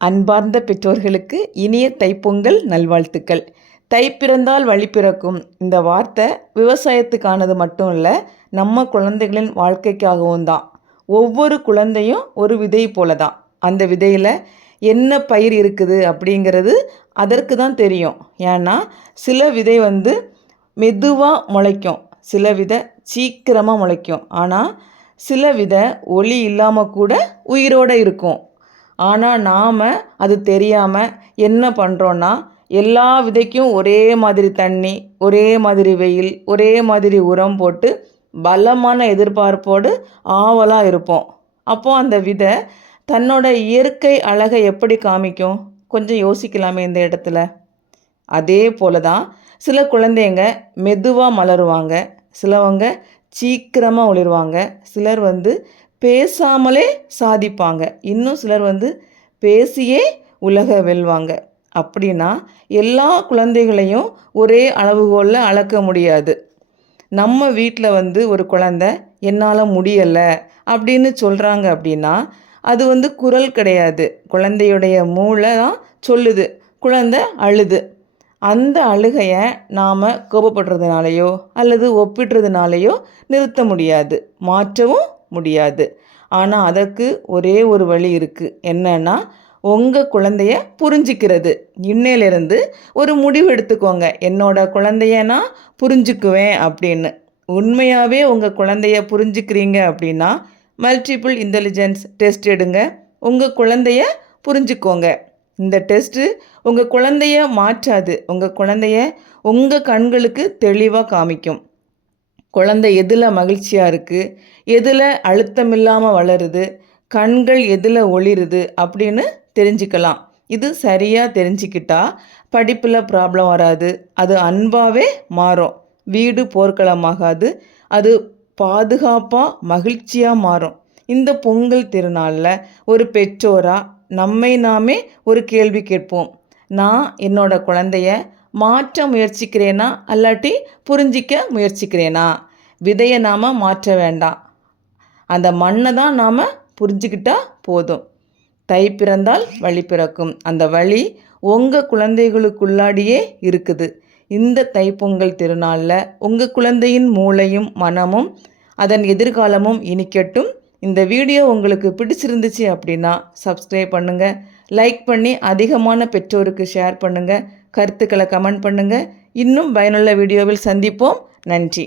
அன்பார்ந்த பெற்றோர்களுக்கு இனிய தைப்பொங்கல் நல்வாழ்த்துக்கள். தை பிறந்தால் வழி பிறக்கும். இந்த வார்த்தை விவசாயத்துக்கானது மட்டும் இல்லை நம்ம குழந்தைகளின் வாழ்க்கைக்காகவும் தான். ஒவ்வொரு குழந்தையும் ஒரு விதை போல தான் அந்த விதையில் என்ன பயிர் இருக்குது அப்படிங்கிறது அதற்கு தான் தெரியும். ஏன்னா சில விதை வந்து மெதுவாக முளைக்கும். சில விதை சீக்கிரமாக முளைக்கும். ஆனால் சில வித ஒளி இல்லாமல் கூட உயிரோடு இருக்கும். ஆனால் நாம் அது தெரியாமல் என்ன பண்ணுறோன்னா எல்லா விதைக்கும் ஒரே மாதிரி தண்ணி ஒரே மாதிரி வெயில் ஒரே மாதிரி உரம் போட்டு பலமான எதிர்பார்ப்போடு ஆவலாக இருப்போம். அப்போது அந்த விதை தன்னோட இயற்கை அழகை எப்படி காமிக்கும்? கொஞ்சம் யோசிக்கலாமே இந்த இடத்துல. அதே போல தான் சில குழந்தைங்க மெதுவாக மலருவாங்க. சிலவங்க சீக்கிரமாக ஒளிருவாங்க. சிலர் வந்து பேசாமலே சாதிப்பாங்க. இன்னும் சிலர் வந்து பேசியே உலக வெல்வாங்க. அப்படின்னா எல்லா குழந்தைகளையும் ஒரே அளவுகோலில் அளக்க முடியாது. நம்ம வீட்டில் வந்து ஒரு குழந்தை என்னால் முடியலை அப்படின்னு சொல்கிறாங்க அப்படின்னா அது வந்து குரல் கிடையாது. குழந்தையுடைய மூளை தான் சொல்லுது. குழந்தை அழுது. அந்த அழுகையை நாம் கோபப்படுறதுனாலையோ அல்லது ஒப்பிடுறதுனாலையோ நிறுத்த முடியாது. மாற்றவும் முடியாது. ஆனால் அதற்கு ஒரே ஒரு வழி இருக்குது என்னன்னா உங்கள் குழந்தைய புரிஞ்சிக்கிறது. இன்னையிலிருந்து ஒரு முடிவு எடுத்துக்கோங்க. என்னோட குழந்தைய நான் புரிஞ்சுக்குவேன் அப்படின்னு. உண்மையாகவே உங்கள் குழந்தைய புரிஞ்சுக்கிறீங்க அப்படின்னா மல்டிபிள் இன்டெலிஜென்ஸ் டெஸ்ட் எடுங்க. உங்கள் குழந்தைய புரிஞ்சுக்கோங்க. இந்த டெஸ்ட்டு உங்கள் குழந்தைய மாற்றாது. உங்கள் குழந்தைய உங்கள் கண்களுக்கு தெளிவாக காமிக்கும். குழந்தை எதில் மகிழ்ச்சியாக இருக்குது எதில் அழுத்தம் இல்லாமல் வளருது? கண்கள் எதில் ஒளிருது? அப்படின்னு தெரிஞ்சுக்கலாம். இது சரியாக தெரிஞ்சுக்கிட்டா படிப்பில் ப்ராப்ளம் வராது. அது அன்பாகவே மாறும். வீடு போர்க்களமாகாது. அது பாதுகாப்பாக மகிழ்ச்சியாக மாறும். இந்த பொங்கல் திருநாளில் ஒரு பெற்றோராக நம்மை நாமே ஒரு கேள்வி கேட்போம். நான் என்னோட குழந்தைய மாற்ற முயற்சிக்கிறேனா? அல்லாட்டி புரிஞ்சிக்க முயற்சிக்கிறேனா? விதையை நாம் மாற்ற வேண்டாம். அந்த மண்ணை தான் நாம் புரிஞ்சுக்கிட்டால் போதும். தை பிறந்தால் வழி பிறக்கும். அந்த வழி உங்கள் குழந்தைகளுக்குள்ளாடியே இருக்குது. இந்த தைப்பொங்கல் திருநாளில் உங்கள் குழந்தையின் மூளையும் மனமும் அதன் எதிர்காலமும் இனிக்கட்டும். இந்த வீடியோ உங்களுக்கு பிடிச்சிருந்துச்சு அப்படின்னா சப்ஸ்கிரைப் பண்ணுங்கள் லைக் பண்ணி அதிகமான பெற்றோருக்கு ஷேர் பண்ணுங்கள் கருத்துக்களை கமெண்ட் பண்ணுங்கள் இன்னும் பயனுள்ள வீடியோவில் சந்திப்போம். நன்றி.